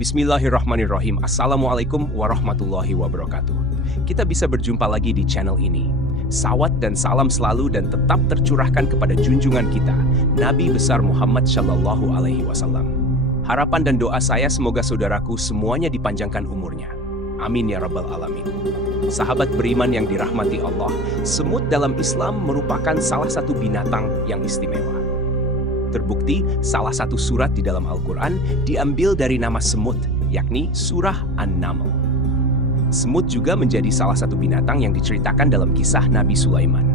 Bismillahirrahmanirrahim. Assalamualaikum warahmatullahi wabarakatuh. Kita bisa berjumpa lagi di channel ini. Salawat dan salam selalu dan tetap tercurahkan kepada junjungan kita, Nabi besar Muhammad Shallallahu Alaihi Wasallam. Harapan dan doa saya semoga saudaraku semuanya dipanjangkan umurnya. Amin ya rabbal alamin. Sahabat beriman yang dirahmati Allah, semut dalam Islam merupakan salah satu binatang yang istimewa. Terbukti, salah satu surat di dalam Al-Quran diambil dari nama semut, yakni Surah An-Naml. Semut juga menjadi salah satu binatang yang diceritakan dalam kisah Nabi Sulaiman.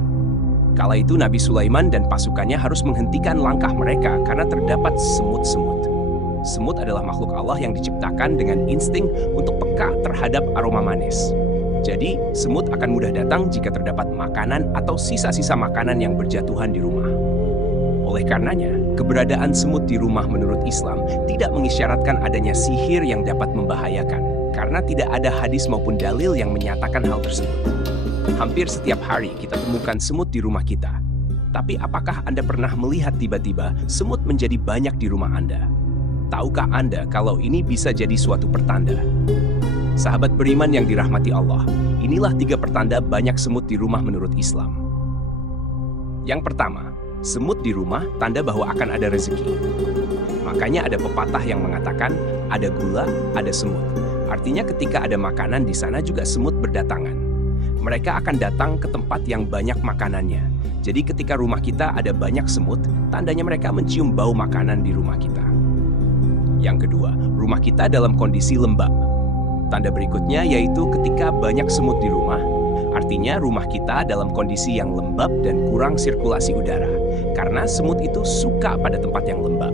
Kala itu Nabi Sulaiman dan pasukannya harus menghentikan langkah mereka karena terdapat semut-semut. Semut adalah makhluk Allah yang diciptakan dengan insting untuk peka terhadap aroma manis. Jadi, semut akan mudah datang jika terdapat makanan atau sisa-sisa makanan yang berjatuhan di rumah. Oleh karenanya, keberadaan semut di rumah menurut Islam tidak mengisyaratkan adanya sihir yang dapat membahayakan, karena tidak ada hadis maupun dalil yang menyatakan hal tersebut. Hampir setiap hari kita temukan semut di rumah kita. Tapi apakah Anda pernah melihat tiba-tiba semut menjadi banyak di rumah Anda? Tahukah Anda kalau ini bisa jadi suatu pertanda? Sahabat beriman yang dirahmati Allah, inilah 3 pertanda banyak semut di rumah menurut Islam. Yang pertama, semut di rumah tanda bahwa akan ada rezeki. Makanya ada pepatah yang mengatakan, ada gula, ada semut. Artinya ketika ada makanan di sana juga semut berdatangan. Mereka akan datang ke tempat yang banyak makanannya. Jadi ketika rumah kita ada banyak semut, tandanya mereka mencium bau makanan di rumah kita. Yang kedua, rumah kita dalam kondisi lembab. Tanda berikutnya yaitu ketika banyak semut di rumah, artinya rumah kita dalam kondisi yang lembab dan kurang sirkulasi udara. Karena semut itu suka pada tempat yang lembab,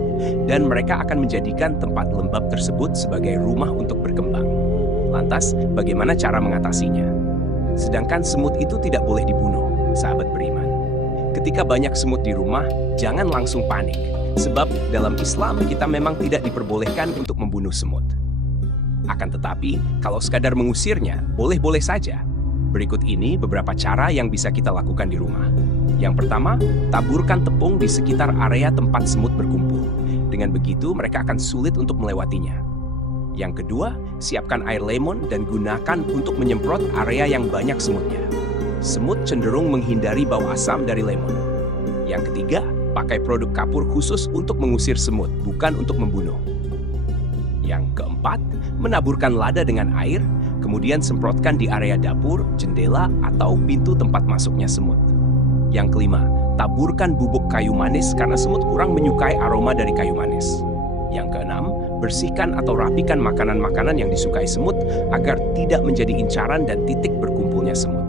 dan mereka akan menjadikan tempat lembab tersebut sebagai rumah untuk berkembang. Lantas, bagaimana cara mengatasinya? Sedangkan semut itu tidak boleh dibunuh, sahabat beriman. Ketika banyak semut di rumah, jangan langsung panik. Sebab dalam Islam kita memang tidak diperbolehkan untuk membunuh semut. Akan tetapi, kalau sekadar mengusirnya, boleh-boleh saja. Berikut ini beberapa cara yang bisa kita lakukan di rumah. Yang pertama, taburkan tepung di sekitar area tempat semut berkumpul. Dengan begitu, mereka akan sulit untuk melewatinya. Yang kedua, siapkan air lemon dan gunakan untuk menyemprot area yang banyak semutnya. Semut cenderung menghindari bau asam dari lemon. Yang ketiga, pakai produk kapur khusus untuk mengusir semut, bukan untuk membunuh. Yang keempat, menaburkan lada dengan air, kemudian semprotkan di area dapur, jendela, atau pintu tempat masuknya semut. Yang kelima, taburkan bubuk kayu manis karena semut kurang menyukai aroma dari kayu manis. Yang keenam, bersihkan atau rapikan makanan-makanan yang disukai semut agar tidak menjadi incaran dan titik berkumpulnya semut.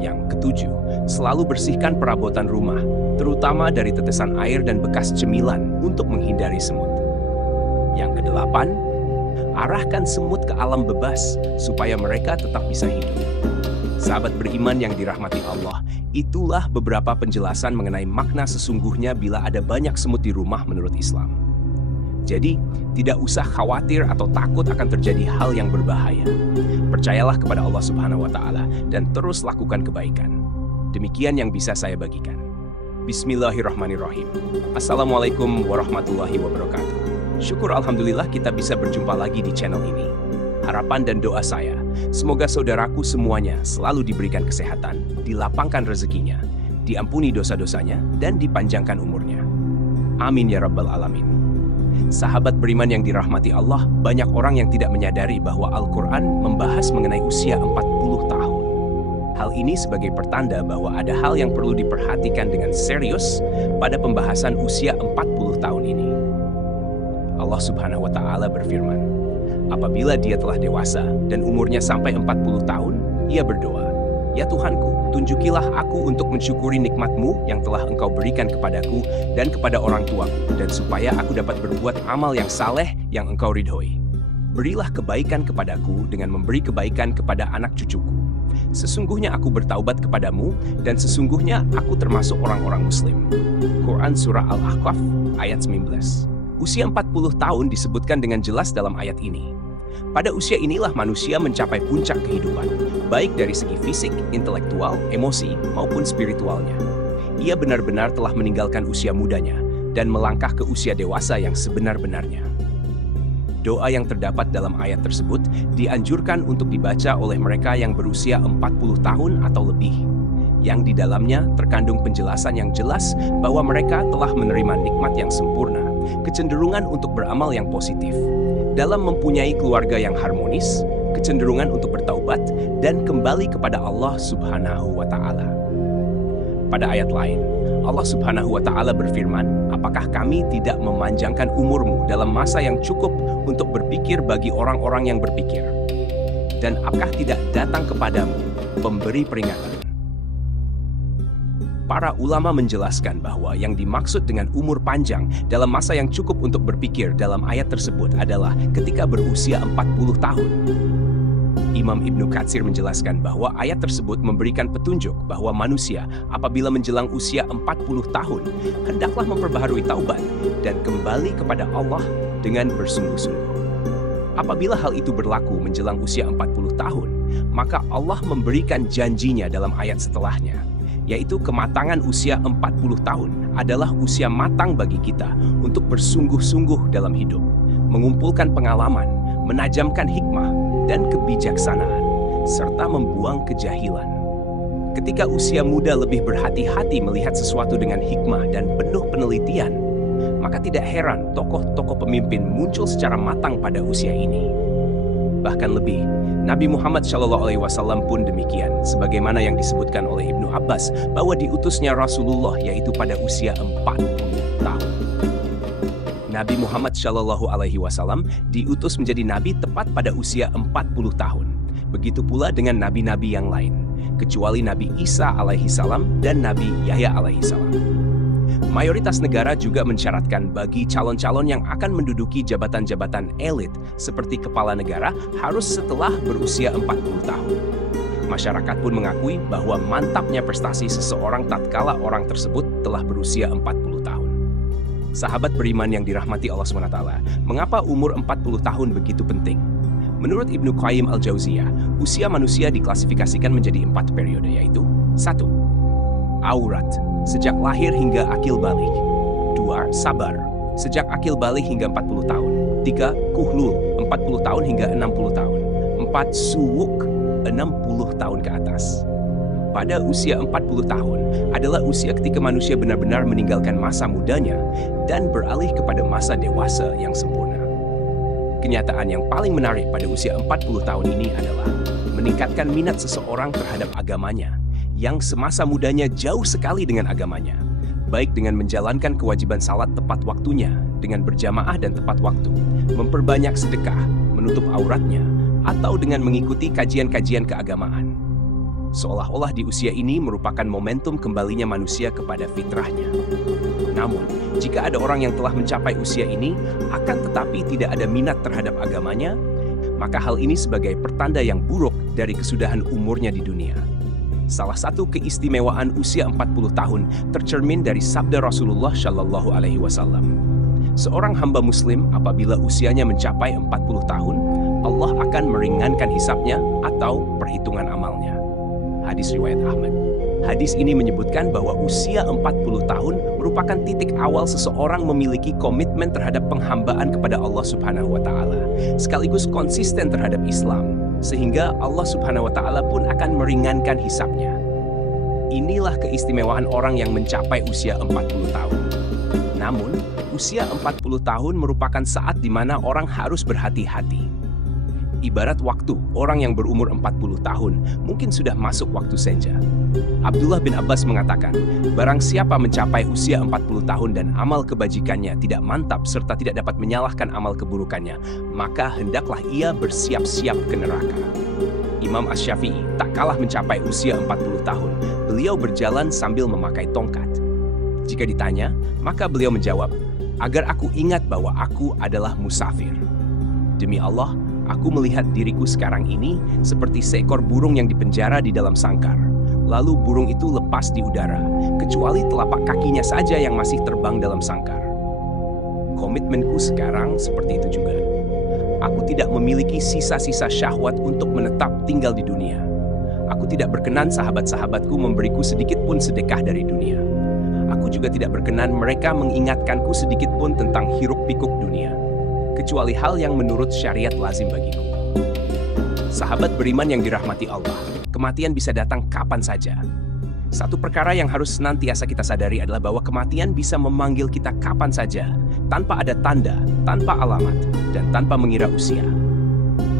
Yang ketujuh, selalu bersihkan perabotan rumah, terutama dari tetesan air dan bekas cemilan untuk menghindari semut. Yang kedelapan, arahkan semut ke alam bebas supaya mereka tetap bisa hidup. Sahabat beriman yang dirahmati Allah, itulah beberapa penjelasan mengenai makna sesungguhnya bila ada banyak semut di rumah menurut Islam. Jadi, tidak usah khawatir atau takut akan terjadi hal yang berbahaya. Percayalah kepada Allah Subhanahu wa Ta'ala dan terus lakukan kebaikan. Demikian yang bisa saya bagikan. Bismillahirrahmanirrahim. Assalamualaikum warahmatullahi wabarakatuh. Syukur alhamdulillah kita bisa berjumpa lagi di channel ini. Harapan dan doa saya, semoga saudaraku semuanya selalu diberikan kesehatan, dilapangkan rezekinya, diampuni dosa-dosanya, dan dipanjangkan umurnya. Amin ya rabbal alamin. Sahabat beriman yang dirahmati Allah, banyak orang yang tidak menyadari bahwa Al-Quran membahas mengenai usia 40 tahun. Hal ini sebagai pertanda bahwa ada hal yang perlu diperhatikan dengan serius pada pembahasan usia 40 tahun ini. Allah Subhanahu wa Ta'ala berfirman, apabila dia telah dewasa dan umurnya sampai 40 tahun, ia berdoa, ya Tuhanku, tunjukilah aku untuk mensyukuri nikmat-Mu yang telah Engkau berikan kepadaku dan kepada orang tuaku, dan supaya aku dapat berbuat amal yang saleh yang Engkau ridhoi. Berilah kebaikan kepadaku dengan memberi kebaikan kepada anak cucuku. Sesungguhnya aku bertaubat kepadamu, dan sesungguhnya aku termasuk orang-orang Muslim. Quran Surah Al-Ahqaf ayat 19. Usia 40 tahun disebutkan dengan jelas dalam ayat ini. Pada usia inilah manusia mencapai puncak kehidupan, baik dari segi fisik, intelektual, emosi, maupun spiritualnya. Ia benar-benar telah meninggalkan usia mudanya dan melangkah ke usia dewasa yang sebenar-benarnya. Doa yang terdapat dalam ayat tersebut dianjurkan untuk dibaca oleh mereka yang berusia 40 tahun atau lebih, yang di dalamnya terkandung penjelasan yang jelas bahwa mereka telah menerima nikmat yang sempurna, kecenderungan untuk beramal yang positif, dalam mempunyai keluarga yang harmonis, kecenderungan untuk bertaubat, dan kembali kepada Allah Subhanahu wa Ta'ala. Pada ayat lain, Allah Subhanahu wa Ta'ala berfirman, "Apakah kami tidak memanjangkan umurmu dalam masa yang cukup untuk berpikir bagi orang-orang yang berpikir? Dan apakah tidak datang kepadamu pemberi peringatan?" Para ulama menjelaskan bahwa yang dimaksud dengan umur panjang dalam masa yang cukup untuk berpikir dalam ayat tersebut adalah ketika berusia 40 tahun. Imam Ibnu Katsir menjelaskan bahwa ayat tersebut memberikan petunjuk bahwa manusia apabila menjelang usia 40 tahun hendaklah memperbaharui taubat dan kembali kepada Allah dengan bersungguh-sungguh. Apabila hal itu berlaku menjelang usia 40 tahun, maka Allah memberikan janjinya dalam ayat setelahnya, yaitu kematangan usia 40 tahun adalah usia matang bagi kita untuk bersungguh-sungguh dalam hidup, mengumpulkan pengalaman, menajamkan hikmah dan kebijaksanaan, serta membuang kejahilan. Ketika usia muda lebih berhati-hati melihat sesuatu dengan hikmah dan penuh penelitian, maka tidak heran tokoh-tokoh pemimpin muncul secara matang pada usia ini. Bahkan lebih, Nabi Muhammad SAW pun demikian, sebagaimana yang disebutkan oleh Ibnu Abbas bahwa diutusnya Rasulullah yaitu pada usia 40 tahun. Nabi Muhammad SAW diutus menjadi nabi tepat pada usia 40 tahun. Begitu pula dengan nabi-nabi yang lain, kecuali Nabi Isa alaihissalam dan Nabi Yahya alaihissalam. Mayoritas negara juga mensyaratkan bagi calon-calon yang akan menduduki jabatan-jabatan elit seperti kepala negara harus setelah berusia 40 tahun. Masyarakat pun mengakui bahwa mantapnya prestasi seseorang tatkala orang tersebut telah berusia 40 tahun. Sahabat beriman yang dirahmati Allah SWT, mengapa umur 40 tahun begitu penting? Menurut Ibnu Qayyim al-Jauziyah, usia manusia diklasifikasikan menjadi 4 periode, yaitu 1. Aurat, sejak lahir hingga akil balik. 2. Sabar, sejak akil balik hingga 40 tahun. 3. Kuhlul, 40 tahun hingga 60 tahun. 4. Suwuk, 60 tahun ke atas. Pada usia 40 tahun adalah usia ketika manusia benar-benar meninggalkan masa mudanya dan beralih kepada masa dewasa yang sempurna. Kenyataan yang paling menarik pada usia 40 tahun ini adalah meningkatkan minat seseorang terhadap agamanya yang semasa mudanya jauh sekali dengan agamanya, baik dengan menjalankan kewajiban salat tepat waktunya, dengan berjamaah dan tepat waktu, memperbanyak sedekah, menutup auratnya, atau dengan mengikuti kajian-kajian keagamaan. Seolah-olah di usia ini merupakan momentum kembalinya manusia kepada fitrahnya. Namun, jika ada orang yang telah mencapai usia ini, akan tetapi tidak ada minat terhadap agamanya, maka hal ini sebagai pertanda yang buruk dari kesudahan umurnya di dunia. Salah satu keistimewaan usia 40 tahun tercermin dari sabda Rasulullah Shallallahu Alaihi Wasallam. Seorang hamba muslim apabila usianya mencapai 40 tahun, Allah akan meringankan hisabnya atau perhitungan amalnya. Hadis riwayat Ahmad. Hadis ini menyebutkan bahwa usia 40 tahun merupakan titik awal seseorang memiliki komitmen terhadap penghambaan kepada Allah Subhanahu wa Ta'ala, sekaligus konsisten terhadap Islam, sehingga Allah Subhanahu wa Ta'ala pun akan meringankan hisabnya. Inilah keistimewaan orang yang mencapai usia 40 tahun. Namun, usia 40 tahun merupakan saat di mana orang harus berhati-hati. Ibarat waktu, orang yang berumur 40 tahun mungkin sudah masuk waktu senja. Abdullah bin Abbas mengatakan, barang siapa mencapai usia 40 tahun dan amal kebajikannya tidak mantap serta tidak dapat menyalahkan amal keburukannya, maka hendaklah ia bersiap-siap ke neraka. Imam Asy-Syafi'i tak kalah mencapai usia 40 tahun. Beliau berjalan sambil memakai tongkat. Jika ditanya, maka beliau menjawab, agar aku ingat bahwa aku adalah musafir. Demi Allah, aku melihat diriku sekarang ini seperti seekor burung yang dipenjara di dalam sangkar. Lalu burung itu lepas di udara, kecuali telapak kakinya saja yang masih terbang dalam sangkar. Komitmenku sekarang seperti itu juga. Aku tidak memiliki sisa-sisa syahwat untuk menetap tinggal di dunia. Aku tidak berkenan sahabat-sahabatku memberiku sedikit pun sedekah dari dunia. Aku juga tidak berkenan mereka mengingatkanku sedikit pun tentang hiruk-pikuk dunia. kecuali hal yang menurut syariat lazim bagiku. Sahabat beriman yang dirahmati Allah, kematian bisa datang kapan saja. Satu perkara yang harus senantiasa kita sadari adalah bahwa kematian bisa memanggil kita kapan saja, tanpa ada tanda, tanpa alamat, dan tanpa mengira usia.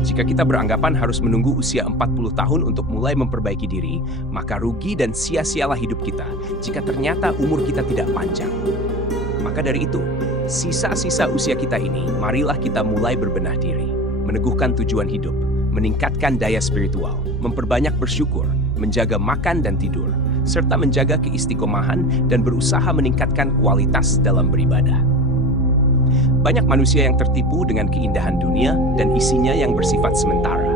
Jika kita beranggapan harus menunggu usia 40 tahun untuk mulai memperbaiki diri, maka rugi dan sia-sialah hidup kita jika ternyata umur kita tidak panjang. Maka dari itu, sisa-sisa usia kita ini, marilah kita mulai berbenah diri, meneguhkan tujuan hidup, meningkatkan daya spiritual, memperbanyak bersyukur, menjaga makan dan tidur, serta menjaga keistiqomahan dan berusaha meningkatkan kualitas dalam beribadah. Banyak manusia yang tertipu dengan keindahan dunia dan isinya yang bersifat sementara.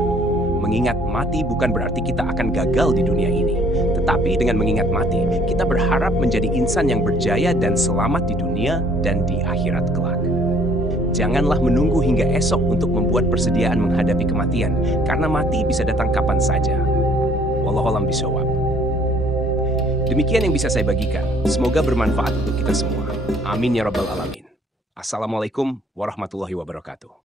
Mengingat mati bukan berarti kita akan gagal di dunia ini, tetapi dengan mengingat mati, kita berharap menjadi insan yang berjaya dan selamat di dunia dan di akhirat kelak. Janganlah menunggu hingga esok untuk membuat persediaan menghadapi kematian, karena mati bisa datang kapan saja. Wallahu a'lam bishawab. Demikian yang bisa saya bagikan. Semoga bermanfaat untuk kita semua. Amin ya rabbal alamin. Assalamualaikum warahmatullahi wabarakatuh.